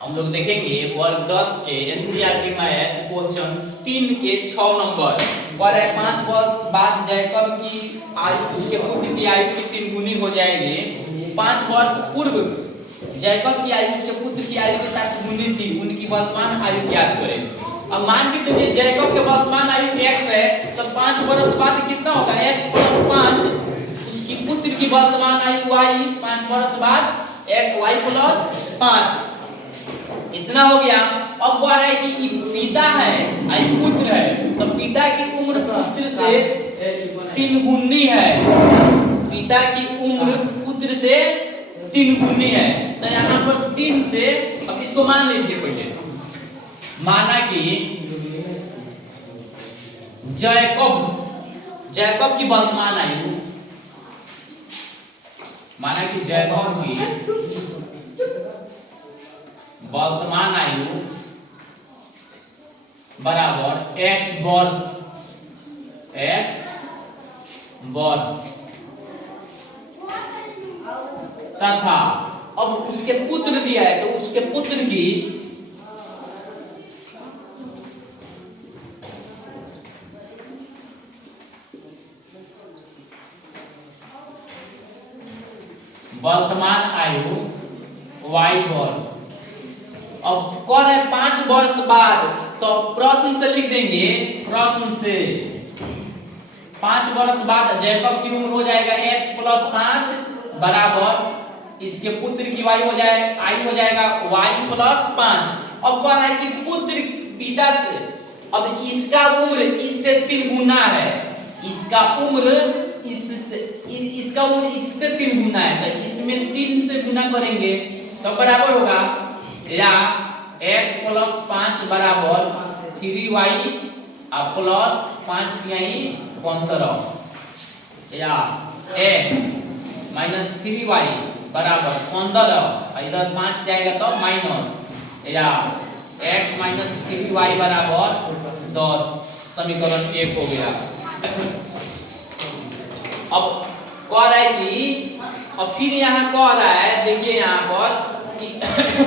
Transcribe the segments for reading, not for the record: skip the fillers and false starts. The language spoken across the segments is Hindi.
हम लोग देखेंगे वर्ग 10 के एनसीईआरटी मैथ क्वेश्चन 3 के 6 नंबर पर है। 5 वर्ष बाद जैकब की आयु उसके पुत्र की आयु की 3 गुनी हो जाएगी। 5 वर्ष पूर्व जैकब की आयु उसके पुत्र की आयु के साथ गुनी थी, उनकी वर्तमान आयु ज्ञात करें। अब मान के चलिए जैकब के वर्तमान आयु x है, तो 5 वर्ष बाद कितना होगा x + 5, उसकी पुत्र की वर्तमान आयु y 5 वर्ष बाद x y + 5 इतना हो गया। अब कह रहा है कि पिता है आई पुत्र है, तो पिता की उम्र पुत्र से 3 गुनी है। पिता की उम्र पुत्र से 3 गुनी है, तो यहाँ पर 3 से अब इसको मान लीजिए। पहले माना कि जैकब की वर्तमान आयु, माना कि जैकब की वर्तमान आयु बराबर x वर्ष तथा अब उसके पुत्र दिया है, तो उसके पुत्र की वर्तमान आयु y वर्ष। अब कौन है 5 वर्ष बाद, तो प्रश्न से लिख देंगे, प्रश्न से 5 वर्ष बाद जैकब की उम्र हो जाएगा x + 5 बराबर इसके पुत्र की आयु हो जाएगा y + 5। अब कह रहा है कि पुत्र पिता से, अब इसका उम्र इससे 3 गुना है, इसका उम्र इससे 3 गुना है, तो इसमें 3 से गुना करेंगे तो बराबर होगा या x + 5 बराबर 3y + 5 15 या x - 3y बराबर 15, इधर 5 जाएगा तो माइनस, या x - 3y बराबर 10। समीकरण 1 हो गया। अब कह रहा है कि अब फिर यहाँ कह रहा है, देखिए यहाँ पर कि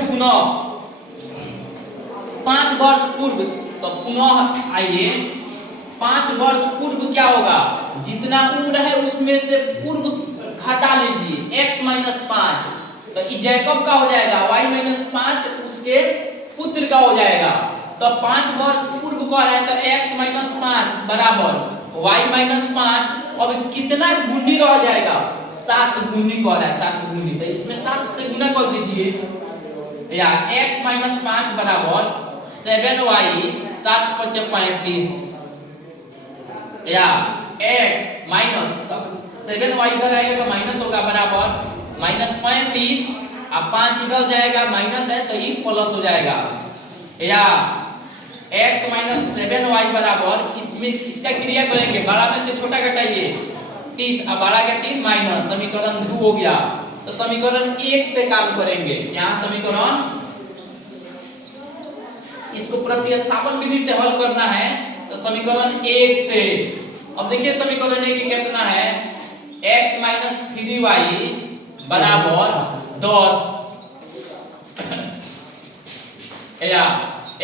पुनः 5 वर्ष पूर्व, तो पुनः आइए 5 वर्ष पूर्व क्या होगा, जितना उम्र है उसमें से पूर्व घटा लीजिए x - 5, तो ये जैकब का हो जाएगा y - 5 उसके पुत्र का हो जाएगा। तो 5 वर्ष पूर्व कह रहा है, तो x - 5 बराबर y - 5। अब कितना गुनी रह जाएगा, 7 गुनी कह रहा है, 7 गुनी, तो इसमें 7 से गुना कर दीजिए, या x - 5 बराबर 7y 7 × 5 = 35, या x माइनस 7y इधर आएगा तो माइनस होगा बराबर -35, अब 5 इधर जाएगा माइनस है तो ये प्लस हो जाएगा, या x - 7y बराबर इसमें इसका क्रिया करेंगे, बड़ा में से छोटा घटाइए 30, अब बड़ा का 3 माइनस, समीकरण 2 हो गया। तो समीकरण 1 से काम करेंगे, यहाँ समीकरण इसको प्रतिस्थापन विधि से हल करना है, तो समीकरण 1 से। अब देखिए समीकरण 1 कितना है, x - 3y बराबर 10, या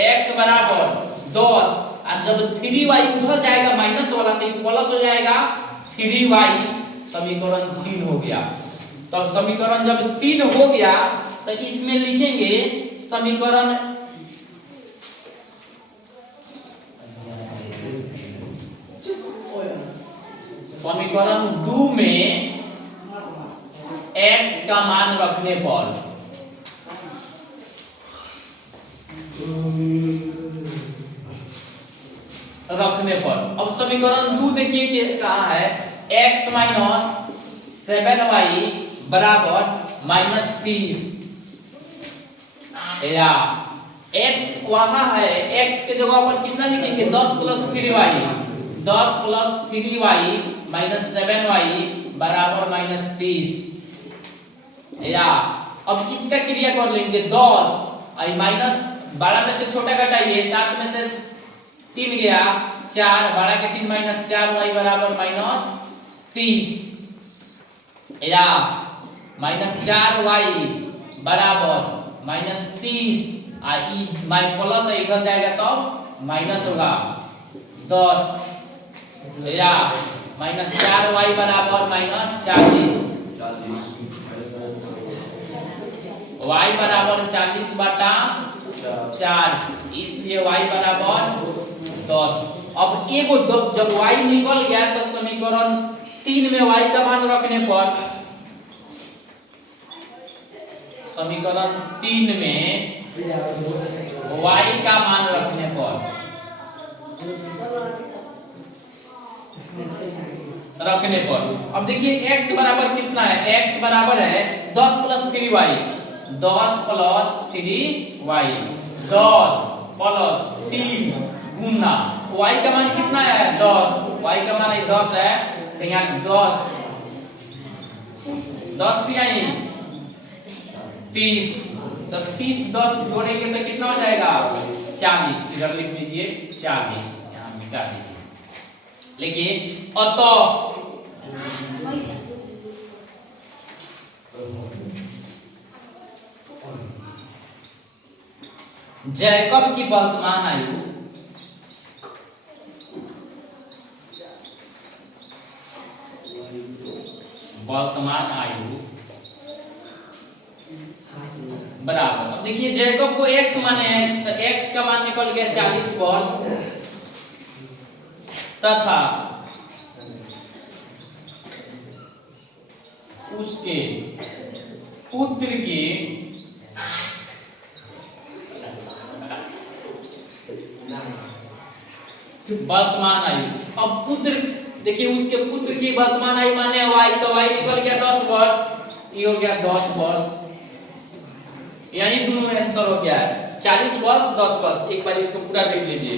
x बराबर 10, और जब 3y उधर जाएगा माइनस वाला तो प्लस हो जाएगा 3y, समीकरण 3 हो गया। तो समीकरण जब 3 हो गया तो इसमें लिखेंगे समीकरण समीकरण 2 में x का मान रखने पर अब समीकरण 2 देखिए कि कहाँ है, x - 7y बराबर -30, या x वहां है, x के जगह पर कितना लिखेंगे 10 + 3y, 10 + 3y - 7y बराबर -30, या अब इसका क्रिया कर लेंगे 10 और माइनस बड़ा में से छोटा घटाइए, 7 में से 3 गया 4, बड़ा के 3 - 4y बराबर -30, या -4y बराबर माइनस 30 माइ प्लस है इधर जाएगा तो माइनस होगा 10 या माइनस 4y बराबर माइनस 40 y बराबर 40 बटा 4 इसलिए y बराबर 10। अब एगो जब y निकल गया तो समीकरण 3 में y का मान रखने पर समीकरण 3 में y का मान रखने पर अब देखिए x बराबर कितना है, x बराबर है 10 plus 3y 10 plus 3y 10 plus 3 गुना y का मान कितना है 10, y का मान 10 है तो यहाँ 10 भी आई 30 तो 30 10 जोड़ेंगे तो कितना हो जाएगा 40, इधर लिख लीजिए 40 यहाँ मिटा दीजिए। लिखिए अतः जैकब की वर्तमान आयु बराबर, अब देखिए जैकब को x माने हैं तो x का मान निकल गया 40 वर्ष तथा उसके पुत्र की वर्तमान आयु। अब पुत्र देखिए उसके पुत्र की वर्तमान आयु माने y तो y निकल गया 10 वर्ष, ये हो गया 10 वर्ष, यानी दोनों में आंसर हो गया है 40 वर्ष 10 वर्ष। एक बार इसको पूरा देख लीजिए।